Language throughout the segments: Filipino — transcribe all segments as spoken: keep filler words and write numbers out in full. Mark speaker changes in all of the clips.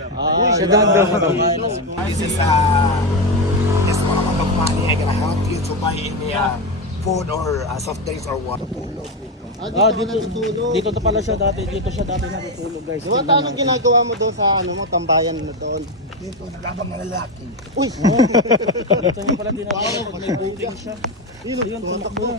Speaker 1: Ah, siya doon daw.
Speaker 2: This is uh, this one amount of money I gonna help you to buy any uh, food or uh, soft drinks or what.
Speaker 1: Ah, dito, dito to pala siya dati. Dito siya dati natutulog, guys.
Speaker 3: Diba ta, anong ginagawa mo doon sa ano mo, tambayan mo doon?
Speaker 2: Dito nalabang na lalaki.
Speaker 3: Uy!
Speaker 1: Dito niya pala dinadala pag may booking siya. Ayun, kontak mo na.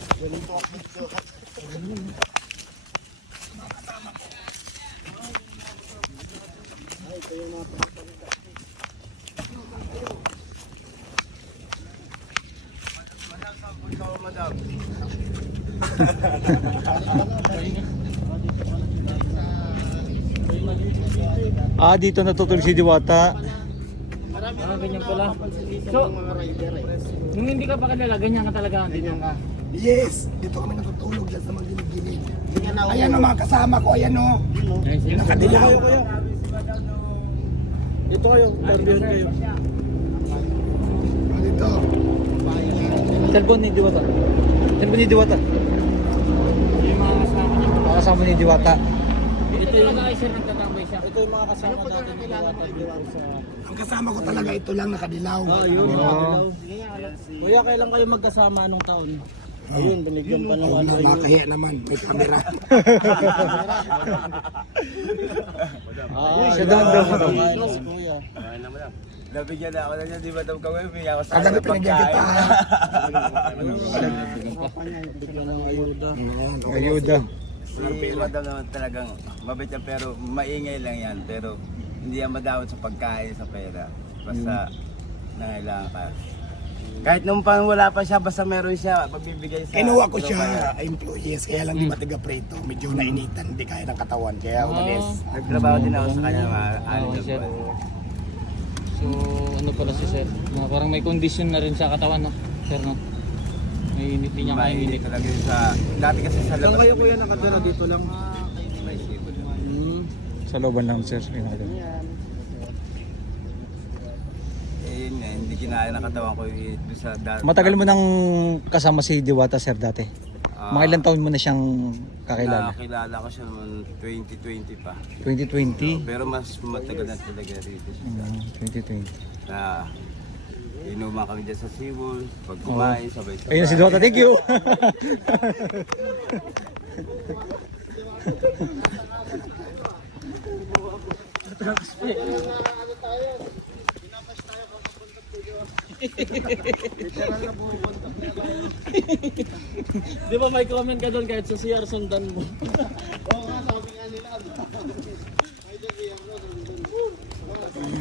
Speaker 1: Ah, dito natutulog si Diwata.
Speaker 4: Ah, ganyan pala. So, nung hindi ka pa kilala, ganyan ka talaga. Ganyan ka.
Speaker 2: Yes, dito kami natutulog dyan sa mga gilig-gilig. Ayan o mga kasama ko, ayan o. Nakadilaw.
Speaker 1: Dito kayo, barbihan kayo.
Speaker 2: Dito.
Speaker 1: Cellphone ni Diwata. Cellphone ni Diwata.
Speaker 4: Yung mga kasama niya.
Speaker 1: Mga kasama ni Diwata.
Speaker 4: Ito yung mga sir, nagtatambay siya.
Speaker 1: Ito yung mga kasama natin ni Diwata dito sa...
Speaker 2: Ang kasama ko talaga ito lang nakadilaw.
Speaker 1: Ah, yun. Kuya, kailan kayo magkasama anong taon? Ayun, binigyan pa ng
Speaker 2: Oh,
Speaker 1: ano.
Speaker 2: nakakahiya naman, may camera.
Speaker 1: Ah, siya doon daw. Kuya.
Speaker 5: Nabigyan na ako na niya, di ba daw kami, bigyan ako sa
Speaker 2: Kagabi pinagyan kita.
Speaker 1: Bigyan ng ayuda.
Speaker 2: Ayuda.
Speaker 5: Si madam naman talagang mabait yan, pero maingay lang yan. Pero hindi yan madawat sa pagkain, sa pera. Basta nangailangan ka. Kahit nung pa wala pa siya, basta meron siya, pagbibigay sa...
Speaker 2: Kinuha ko siya, employees, kaya lang di matiga preto. Medyo nainitan, hindi kaya ng katawan, kaya umalis.
Speaker 5: Nagtrabaho din ako sa kanya, mga ano
Speaker 4: Okay, sir.
Speaker 5: ba.
Speaker 4: So, ano pala si sir? Na parang may condition na rin sa katawan, no? Sir, no? May init din niya kaya
Speaker 5: Mahilig
Speaker 4: init.
Speaker 5: talaga yun sa... Dati kasi sa labas...
Speaker 1: Kayo kuya nakatira dito lang.
Speaker 5: May sipon naman.
Speaker 1: Hmm.
Speaker 6: Sa looban lang, sir. Pinaka.
Speaker 5: Eh yun nga, hindi kinaya ng katawan ko eh, doon sa dati.
Speaker 6: Matagal mo nang kasama si Diwata, sir, dati.
Speaker 5: Ah,
Speaker 6: Mga ilang taon mo na siyang kakilala?
Speaker 5: Nakakilala ko siya noong twenty twenty pa.
Speaker 6: twenty twenty?
Speaker 5: Pero mas matagal na talaga rito siya.
Speaker 6: Mm, twenty twenty.
Speaker 5: Na inuman kami dyan sa Cebu, pag kumain, sabay-sabay.
Speaker 6: Ayun si Diwata, thank you!
Speaker 1: Di ba may comment ka doon kahit sa C R sundan mo?
Speaker 3: Oo nga, sabi nga nila. Ay, dyan, iyan mo, sundan.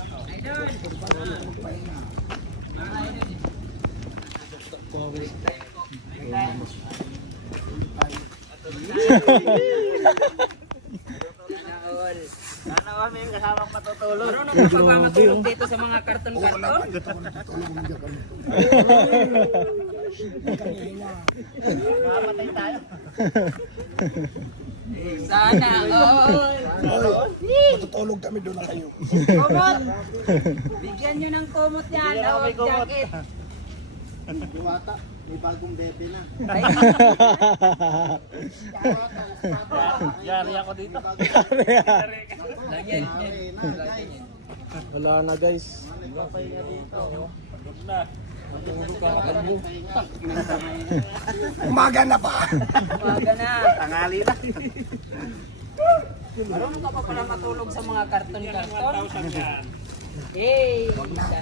Speaker 4: Sana kami kasamang matutulog. Marunong ka pa ba matulog dito sa mga karton-karton? Mamatay tayo. Sana all.
Speaker 2: Matutulog kami doon na kayo.
Speaker 4: Kumot! Bigyan nyo ng kumot yan. O, jacket.
Speaker 3: Diwata, may bagong bebe na.
Speaker 4: Yari ako dito. Lagyan.
Speaker 1: Wala na guys.
Speaker 2: Umaga na pa.
Speaker 4: Umaga na. Tangali na. Marunong ka pa pala matulog sa mga karton-karton? Hey!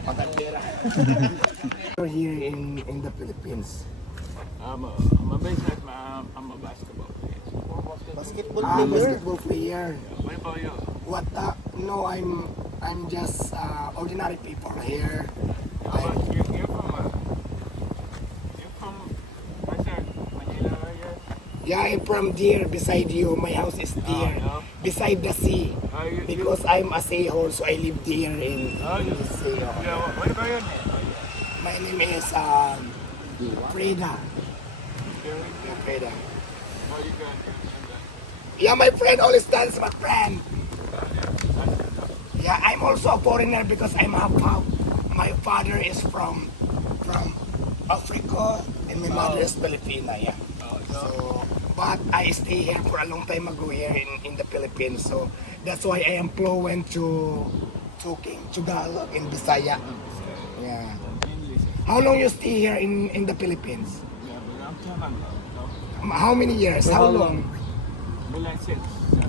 Speaker 2: We're here in in the Philippines.
Speaker 5: I'm a, I'm a business man, I'm a basketball player.
Speaker 3: Basketball
Speaker 2: Ah,
Speaker 3: player.
Speaker 2: basketball player.
Speaker 5: What about you?
Speaker 2: What? Uh, no, I'm I'm just uh, ordinary people here.
Speaker 5: Uh, you, you're from, uh, you're from, what's that, Manila area?
Speaker 2: Yeah, I'm from there beside you. My house is there,
Speaker 5: Oh, no.
Speaker 2: beside the sea.
Speaker 5: Uh, you, you,
Speaker 2: Because I'm a seahorse, so I live there in
Speaker 5: oh, you,
Speaker 2: the sea.
Speaker 5: yeah, what, what about your name?
Speaker 2: My name is um, Freda. Yeah, Freda.
Speaker 5: What you got?
Speaker 2: Yeah, my friend always dance, my friend. Yeah, I'm also a foreigner because I'm half half. My father is from from Africa and my mother is Filipina. Yeah. So, but I stay here for a long time ago here in in the Philippines. So That's why I am fluent to talking Tagalog and Bisaya. Yeah.
Speaker 5: English.
Speaker 2: How long you stay here in in the Philippines?
Speaker 5: Yeah, but I'm talking about
Speaker 2: How many years? How long?
Speaker 5: Bulan six.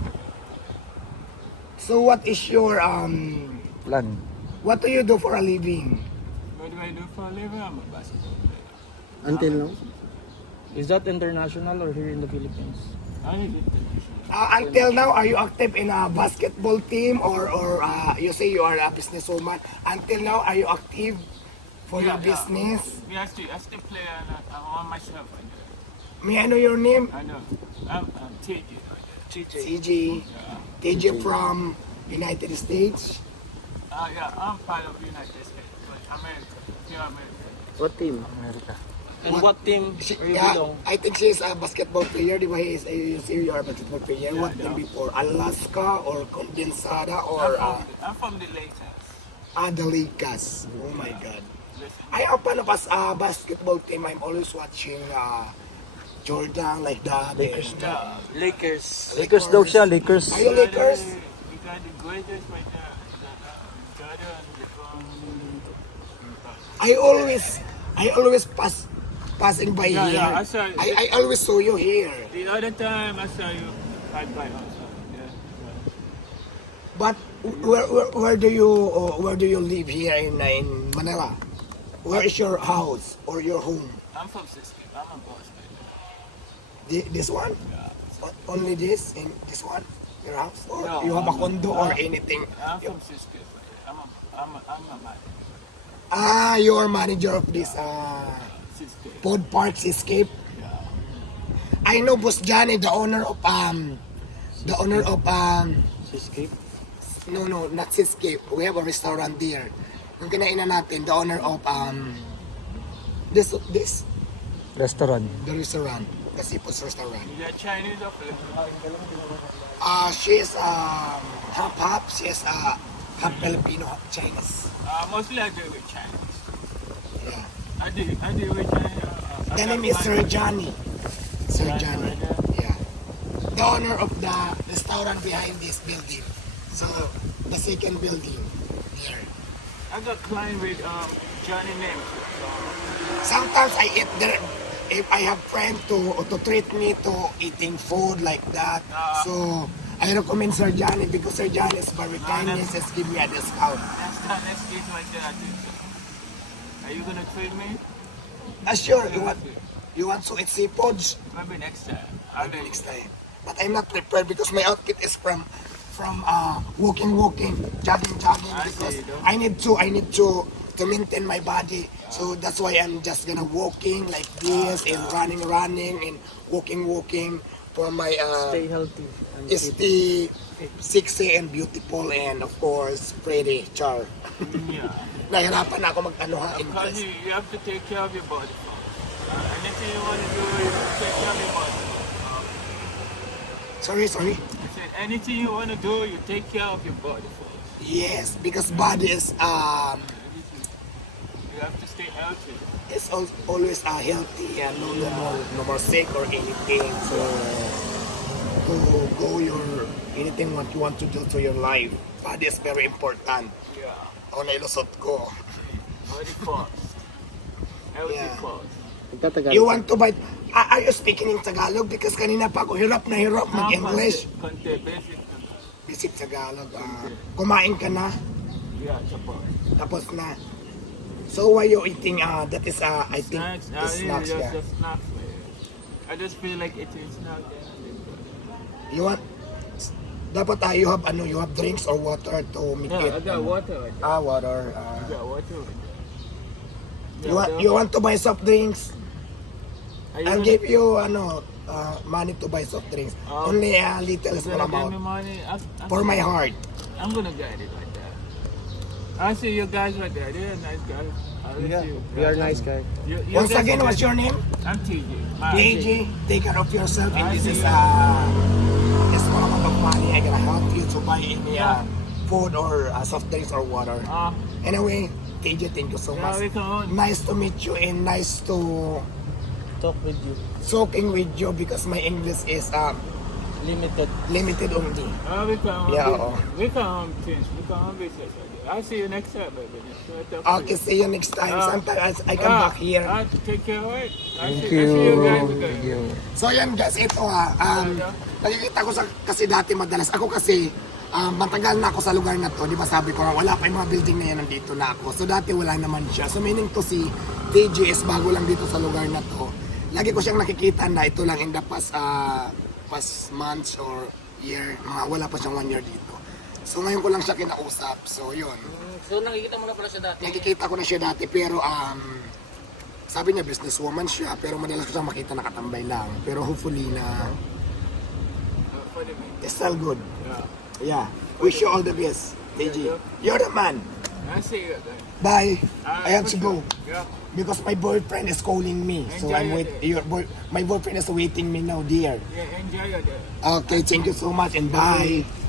Speaker 2: So what is your um
Speaker 6: Plan.
Speaker 2: what do you do for a living?
Speaker 5: What do I do for a living? I'm a basketball player.
Speaker 1: Until now? Is that international or here in the Philippines?
Speaker 5: I did international.
Speaker 2: Uh, until now, are you active in a basketball team or or uh, you say you are a businesswoman? Until now, are you active for your
Speaker 5: Yeah, yeah.
Speaker 2: business?
Speaker 5: Yeah, I still, I still play and I, I'm on myself. I do.
Speaker 2: May I know your name?
Speaker 5: I know. I'm, I'm T J.
Speaker 1: T J.
Speaker 2: T J. T J from United States.
Speaker 5: Uh, yeah, I'm part of United States, but America, pure America.
Speaker 1: What team?
Speaker 6: Amerika.
Speaker 1: And what team
Speaker 2: She,
Speaker 1: are you
Speaker 2: yeah,
Speaker 1: belong?
Speaker 2: I think she's a basketball player. Di ba? He is a, you say you are a basketball player. What team before? Alaska or Condensada
Speaker 5: I'm
Speaker 2: or
Speaker 5: from,
Speaker 2: uh,
Speaker 5: the, I'm from the Lakers.
Speaker 2: Adelikas? Oh my God.
Speaker 5: Listen,
Speaker 2: I am fan of a uh, basketball team. I'm always watching uh, Jordan like that.
Speaker 1: Lakers.
Speaker 2: and, uh,
Speaker 1: Lakers.
Speaker 6: Lakers daw siya, Lakers.
Speaker 2: Are you Lakers?
Speaker 5: You got the greatest right there. You got, uh, Jordan, LeBron.
Speaker 2: I always, I always pass, passing by
Speaker 5: Yeah,
Speaker 2: here.
Speaker 5: yeah, I saw-
Speaker 2: I, I always saw you here.
Speaker 5: The other time I saw you, I by also. Yeah.
Speaker 2: But where, where, where do you, uh, where do you live here in uh, in Manila? Where is your house or your home?
Speaker 5: I'm from Cisco. I'm a boss. Man.
Speaker 2: Thi- This one? O- Only this in this one? Your house? Or
Speaker 5: No,
Speaker 2: you have a
Speaker 5: I'm-
Speaker 2: condo or
Speaker 5: I'm-
Speaker 2: anything?
Speaker 5: I'm from Cisco. I'm a, I'm a, I'm a man.
Speaker 2: Ah, you are manager of this uh,
Speaker 5: Cisco.
Speaker 2: Pod Parks Escape. I know Boss Johnny, the owner of um, the owner of um,
Speaker 1: Escape.
Speaker 2: no no not Escape. We have a restaurant there. Yung kinainan natin, the owner of um, this this
Speaker 6: Restaurant.
Speaker 2: the restaurant, the Seafood's restaurant.
Speaker 5: You got Chinese or Filipino?
Speaker 2: Uh, she is um, half half. She is uh, half Filipino, half Chinese.
Speaker 5: Uh, mostly I do with Chinese.
Speaker 2: Yeah.
Speaker 5: I do, I do with Chinese. Uh, I
Speaker 2: The
Speaker 5: got
Speaker 2: name is
Speaker 5: my-
Speaker 2: Sir Johnny. Sir
Speaker 5: Johnny,
Speaker 2: Johnny.
Speaker 5: right there.
Speaker 2: Yeah. The owner of the restaurant behind this building. So the second building here.
Speaker 5: I got client with um Johnny name. So,
Speaker 2: Sometimes I eat there if I have friend to to treat me to eating food like that.
Speaker 5: Ah.
Speaker 2: So I recommend Sir Johnny because Sir Johnny is very
Speaker 5: Ah,
Speaker 2: kind. He
Speaker 5: that's-
Speaker 2: says give me a discount.
Speaker 5: next time, next case right there, I think so. Are you gonna treat me?
Speaker 2: Ah, sure, you want you want to eat seafoods?
Speaker 5: Maybe next time. I'll
Speaker 2: Maybe
Speaker 5: do
Speaker 2: next time. But I'm not prepared because my outfit is from from uh walking walking, jogging jogging
Speaker 5: I
Speaker 2: because
Speaker 5: see, though.
Speaker 2: I need to I need to to maintain my body. So that's why I'm just gonna walking like this and running running and walking walking for my uh
Speaker 1: Stay healthy. And keep
Speaker 2: stay sexy and beautiful and of course pretty char.
Speaker 5: Yeah.
Speaker 2: Nahirapan na ako mag-ano ha,
Speaker 5: Because
Speaker 2: impress.
Speaker 5: you, you have to take care of your body. Uh, anything you want to do, you have to take care of your body.
Speaker 2: Sorry, sorry.
Speaker 5: I said, anything you want to do, you take care of your body first.
Speaker 2: Yes, because body is um
Speaker 5: You have to stay healthy.
Speaker 2: is al- always uh, healthy and no, no more no more sick or anything. So to go your anything what you want to do to your life, body is very important.
Speaker 5: Yeah.
Speaker 2: Ako nailusot ko.
Speaker 5: Body first. Healthy
Speaker 2: Yeah.
Speaker 5: first.
Speaker 1: Magtatagal.
Speaker 2: You want to buy? Are are you speaking in Tagalog? Because kanina pa ako hirap na hirap mag-English.
Speaker 5: Conte, basic.
Speaker 2: Basic Tagalog. ah, kumain ka na,
Speaker 5: Yeah, support.
Speaker 2: tapos na. So why you eating? Uh, that is uh, I think
Speaker 5: Snacks.
Speaker 2: the
Speaker 5: Uh,
Speaker 2: snacks.
Speaker 5: just,
Speaker 2: Yeah.
Speaker 5: just snacks. Man. I just feel like eating snacks. Yeah,
Speaker 2: You want? Dapat uh, you have ano? You have drinks or water to make
Speaker 5: yeah, I
Speaker 2: it.
Speaker 5: got water. Right there.
Speaker 2: Ah, water.
Speaker 5: I
Speaker 2: Uh,
Speaker 5: got water. Right there.
Speaker 2: you want? You want to buy soft drinks?
Speaker 5: Are you
Speaker 2: I'll
Speaker 5: gonna-
Speaker 2: give you ano uh, money to buy soft drinks.
Speaker 5: Oh.
Speaker 2: Only a little
Speaker 5: you
Speaker 2: small
Speaker 5: gonna give me
Speaker 2: amount
Speaker 5: money? I, I,
Speaker 2: for my heart.
Speaker 5: I'm gonna get it right there. I see you guys right there. They're nice guys. I will
Speaker 1: Yeah,
Speaker 5: see you.
Speaker 1: we are nice guy.
Speaker 5: You, you
Speaker 2: Once
Speaker 5: guys
Speaker 2: again,
Speaker 5: are
Speaker 2: what's
Speaker 5: good.
Speaker 2: your name?
Speaker 5: I'm T J. My
Speaker 2: A J. Take care of yourself, and
Speaker 5: I
Speaker 2: this
Speaker 5: see
Speaker 2: is
Speaker 5: you.
Speaker 2: uh, a small amount of money. I gonna help you to buy any uh,
Speaker 5: Yeah.
Speaker 2: food or uh, soft drinks or water.
Speaker 5: Uh,
Speaker 2: Anyway, T J, thank you so
Speaker 5: yeah, we
Speaker 2: much.
Speaker 5: can on.
Speaker 2: Nice to meet you and nice to
Speaker 1: Talk with you.
Speaker 2: talking with you because my English is um
Speaker 1: Limited.
Speaker 2: Limited only.
Speaker 7: Uh, we come home.
Speaker 2: Yeah,
Speaker 7: vi-
Speaker 2: oo.
Speaker 7: We come home since we come home visit. I'll see you next time, baby.
Speaker 2: Okay, see you next time.
Speaker 7: Ah.
Speaker 2: Sometimes I come back here.
Speaker 7: Uh, take care of it. I'll
Speaker 6: Thank
Speaker 7: see, I'll see you guys
Speaker 6: you.
Speaker 7: again.
Speaker 6: Thank you.
Speaker 2: So yan guys, ito ha. Um, nakikita ko sa, kasi dati madalas. Ako kasi, um, matagal na ako sa lugar na to. Di ba sabi ko nga, wala pa yung mga building na yan, nandito na ako. So dati wala naman siya. So meaning to si T J is bago lang dito sa lugar na to. Lagi ko siyang nakikita na ito lang in the past, uh, past months or year. Mga wala pa siyang one year dito. So ngayon ko lang siya kinausap. So yun.
Speaker 4: So nakikita mo na pala siya dati.
Speaker 2: Nakikita ko na siya dati pero um, sabi niya businesswoman siya pero madalas ko siyang makita nakatambay lang. Pero hopefully na
Speaker 7: Uh, for the minute.
Speaker 2: it's all good.
Speaker 7: Yeah.
Speaker 2: Yeah. Wish you all the best, T J. You're the man.
Speaker 7: I'll see you again.
Speaker 2: Bye.
Speaker 7: Uh,
Speaker 2: I have to go
Speaker 7: Yeah.
Speaker 2: because my boyfriend is calling me. So I'm wait. Your boy, my boyfriend is waiting me now, dear.
Speaker 7: Yeah, enjoy your day.
Speaker 2: Okay, thank you so much and bye.